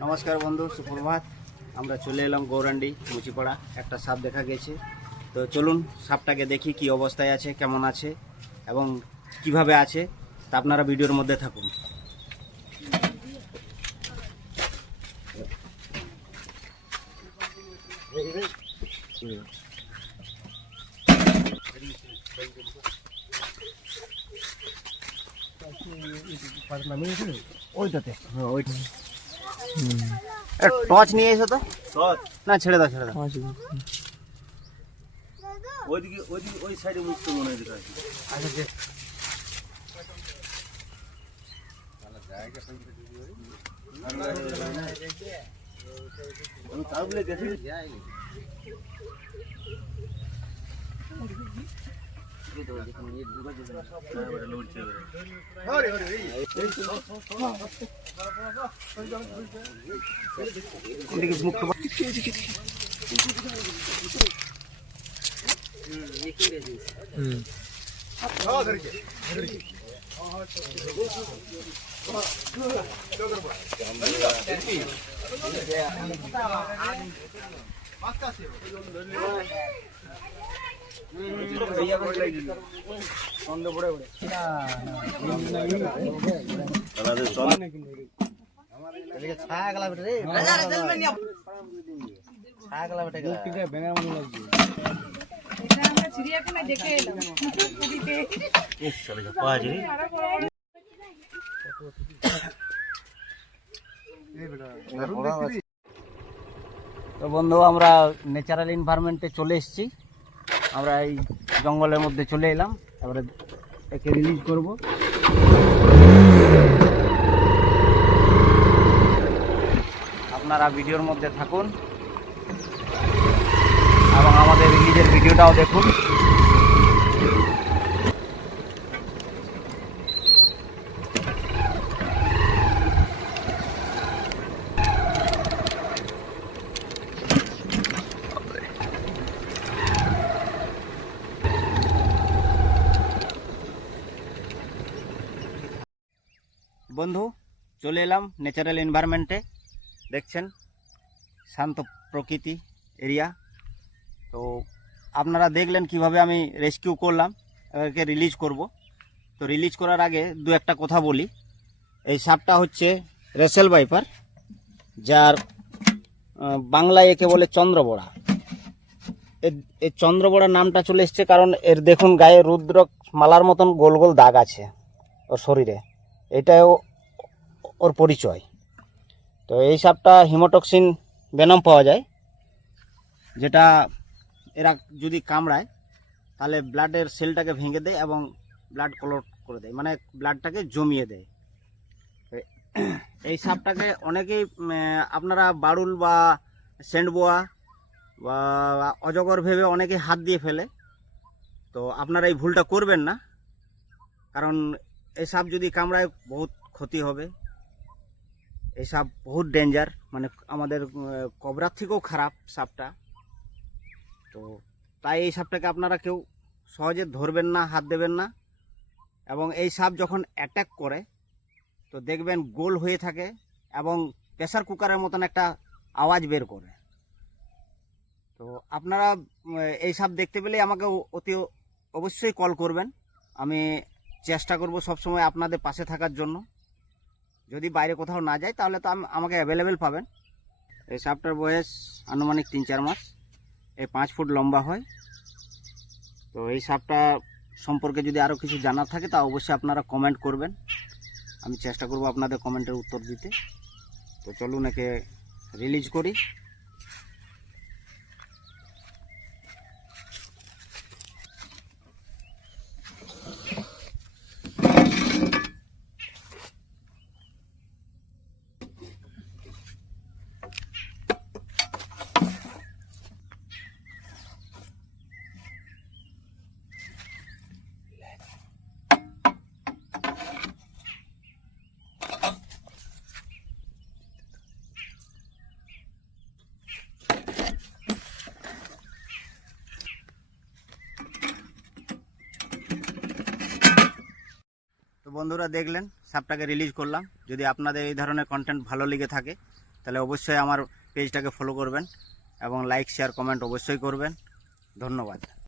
নমস্কার বন্ধু, সুপ্রভাত। আমরা চলে এলাম গৌরান্ডি মুচিপাড়া। একটা সাপ দেখা গেছে, তো চলুন সাপটাকে দেখি কি অবস্থায় আছে, কেমন আছে এবং কিভাবে আছে, তা আপনারা ভিডিওর মধ্যে থাকুন। ওইটাতে টর্চ নিয়ে এসো তো। না, ছেড়ে দাও ছেড়ে দাও। ওইদিকে ওই সাইডে মুখ তো মনে হয় আচ্ছা, তাহলে দেখি মুক্ত তো বন্ধু, আমরা ন্যাচারাল এনভায়রনমেন্টে চলে এসেছি। আমরা এই জঙ্গলের মধ্যে চলে এলাম, এবারে একে রিলিজ করব। আপনারা ভিডিওর মধ্যে থাকুন এবং আমাদের রিলিজের ভিডিওটাও দেখুন। বন্ধু, চলে এলাম ন্যাচারাল এনভায়রনমেন্টে। দেখছেন শান্ত প্রকৃতি এরিয়া। তো আপনারা দেখলেন কিভাবে আমি রেস্কিউ করলাম, একে রিলিজ করব। তো রিলিজ করার আগে দু একটা কথা বলি। এই সাপটা হচ্ছে রেসেল ভাইপার, যার বাংলায় একে বলে চন্দ্রবড়া। এই চন্দ্রবড়া নামটা চলে এসছে কারণ এর দেখুন গায়ে রুদ্রক মালার মতন গোল গোল দাগ আছে ওর শরীরে, এটাও ওর পরিচয়। তো এই সাপটা হিমোটক্সিন ভেনম পাওয়া যায়, যেটা এরা যদি কামড়ায় তাহলে ব্লাডের সেলটাকে ভেঙে দেয় এবং ব্লাড ক্লট করে দেয়, মানে ব্লাডটাকে জমিয়ে দেয়। এই সাপটাকে অনেকেই আপনারা বাড়ুল বা সেন্টবোয়া বা অজগর ভেবে অনেকে হাত দিয়ে ফেলে। তো আপনারা এই ভুলটা করবেন না, কারণ এই সাপ যদি কামড়ায় বহুত ক্ষতি হবে। এই সাপ বহুত ডেঞ্জার, মানে আমাদের কবরার থেকেও খারাপ সাপটা। তো তাই এই সাপটাকে আপনারা কেউ সহজে ধরবেন না, হাত দেবেন না। এবং এই সাপ যখন অ্যাটাক করে তো দেখবেন গোল হয়ে থাকে এবং প্রেসার কুকারের মতন একটা আওয়াজ বের করে। তো আপনারা এই সাপ দেখতে পেলে আমাকে অতি অবশ্যই কল করবেন। আমি চেষ্টা করব সবসময় আপনাদের পাশে থাকার জন্য। যদি বাইরে কোথাও না যায় তাহলে তো আমাকে অ্যাভেলেবেল পাবেন। এই সাপটার বয়স আনুমানিক 3-4 মাস। এই 5 ফুট লম্বা হয়। তো এই সাপটা সম্পর্কে যদি আরও কিছু জানার থাকে তা অবশ্যই আপনারা কমেন্ট করবেন, আমি চেষ্টা করব আপনাদের কমেন্টের উত্তর দিতে। তো চলুন একে রিলিজ করি। বন্ধুরা দেখলেন সাপটাকে রিলিজ করলাম। যদি আপনাদের এই ধরনের কন্টেন্ট ভালো লেগে থাকে তাহলে অবশ্যই আমার পেজটাকে ফলো করবেন এবং লাইক শেয়ার কমেন্ট অবশ্যই করবেন। ধন্যবাদ।